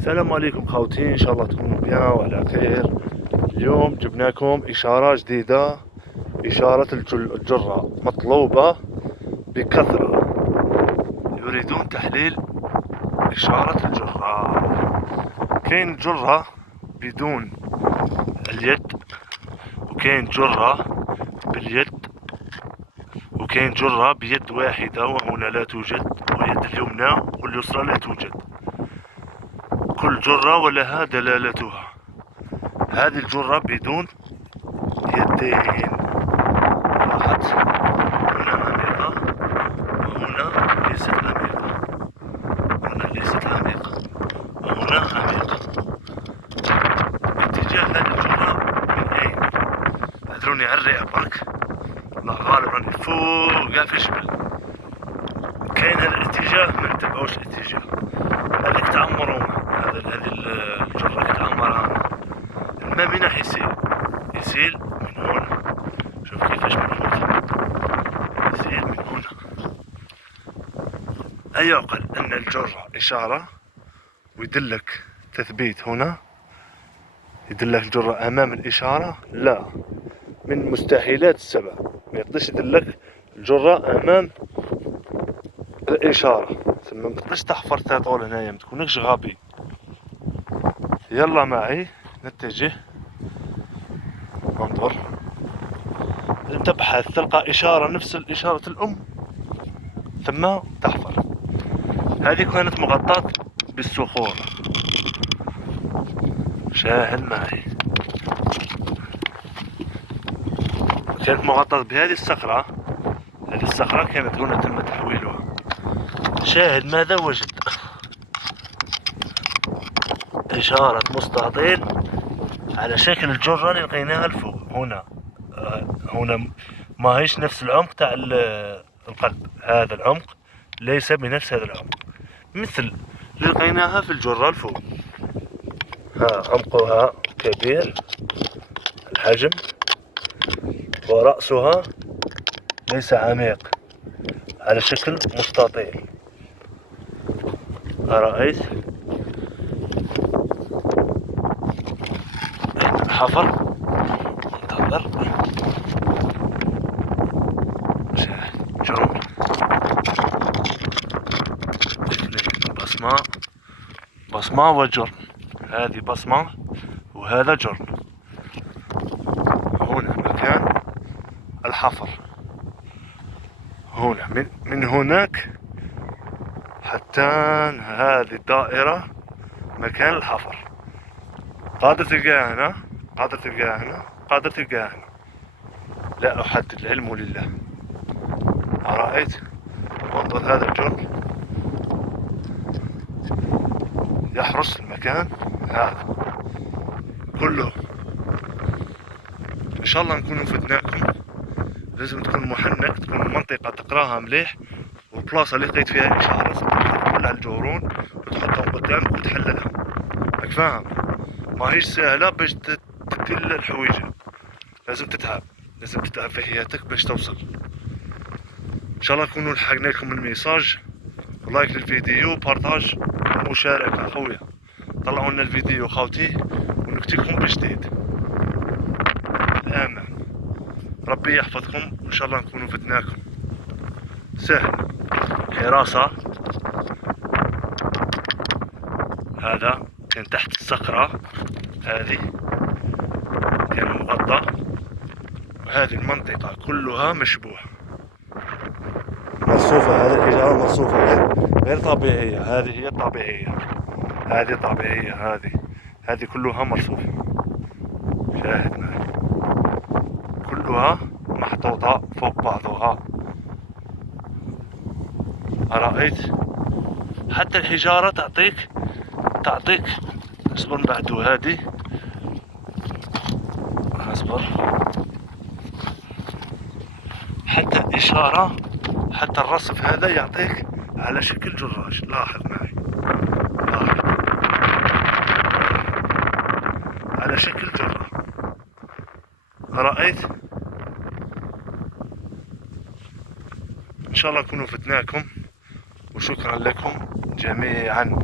السلام عليكم خوتي، ان شاء الله تكونوا بيان وعلى خير. اليوم جبناكم اشارة جديدة، اشارة الجرة مطلوبة بكثرة. يريدون تحليل اشارة الجرة. كاين جرة بدون اليد، وكاين جرة باليد، وكاين جرة بيد واحدة وهنا لا توجد، واليد اليمنى واليسرى لا توجد. كل جرة ولها دلالتها. هذه الجرة بدون يدين، لاحظت هنا عميقة وهنا ليست عميقة، هنا ليست عميقة وهنا عميقة. اتجاه هذه الجرة من أين؟ هدروني على الرئة برك، لا غالب راني فوق قاع في الجبل. كاين هذا الاتجاه ما نتبعوش الاتجاه هذاك تاع مرومة، هذه الجرة كتعمرها. الماء من راح يسيل من هنا، شوف كيفاش منحوت، يسيل من هنا. أيعقل أن الجرة إشارة ويدلك تثبيت هنا، يدلك الجرة أمام الإشارة؟ لا، من مستحيلات السبع ما يقدرش يدلك الجرة أمام الإشارة. ثم ما تقدرش تحفر تطول هنايا، ما تكونكش غبي. يلا معي نتجه، انظر، لازم تبحث تلقى إشارة نفس الإشارة الأم ثم تحفر. هذه كانت مغطاة بالصخور، شاهد معي، كانت مغطاة بهذه الصخرة. هذه الصخرة كانت هنا تم تحويلها. شاهد ماذا وجد؟ إشارة مستطيل على شكل الجرة اللي لقيناها الفوق هنا. هنا ما هيش نفس العمق تاع القلب، هذا العمق ليس بنفس هذا العمق مثل اللي لقيناها في الجرة الفوق. ها عمقها كبير الحجم، ورأسها ليس عميق، على شكل مستطيل. أرأيت؟ حفر، انتظر، جرم، بصمة، بصمة وجرم. هذه بصمة وهذا جرم. هنا مكان الحفر، هنا من هناك حتى هذه الدائرة مكان الحفر. قادر تلقاها هنا، قادر تلقاها هنا، قادر تلقاها هنا، لا أحدد، العلم لله. أرأيت؟ انظر هذا الجرم يحرس المكان هذا كله. إن شاء الله نكون فدناكم. لازم تكون محنك، تكون المنطقة تقراها مليح، والبلاصة اللي لقيت فيها الإشارة كلها الجورون وتحطهم قدامك وتحللها. راك فاهم؟ ماهيش سهلة باش تدير الحويجة، لازم تتعب، لازم تتعب في حياتك باش توصل. ان شاء الله نكونوا لحقنا لكم الميساج. لايك للفيديو، بارطاج، مشاركة خويا. طلعوا لنا الفيديو خوتي ونكتيكم بجديد. الأمان، ربي يحفظكم، وإن شاء الله نكونوا فدناكم. سهل، حراسة. هذا كان تحت الصخرة، هذه كان مغطى، وهذه المنطقة كلها مشبوه، مرصوفة. هذه الحجارة مرصوفة غير طبيعية. هذه هي الطبيعية، هذه طبيعية، هذه كلها مرصوفة. شاهد معي، كلها محطوطة فوق بعضها. أرأيت؟ حتى الحجارة تعطيك اصبر بعدو، هذه اصبر، حتى الإشارة، حتى الرصف هذا يعطيك على شكل جراج. لاحظ معي، لاحظ على شكل جرة. رأيت؟ إن شاء الله نكونوا فتناكم، وشكرا لكم جميعا.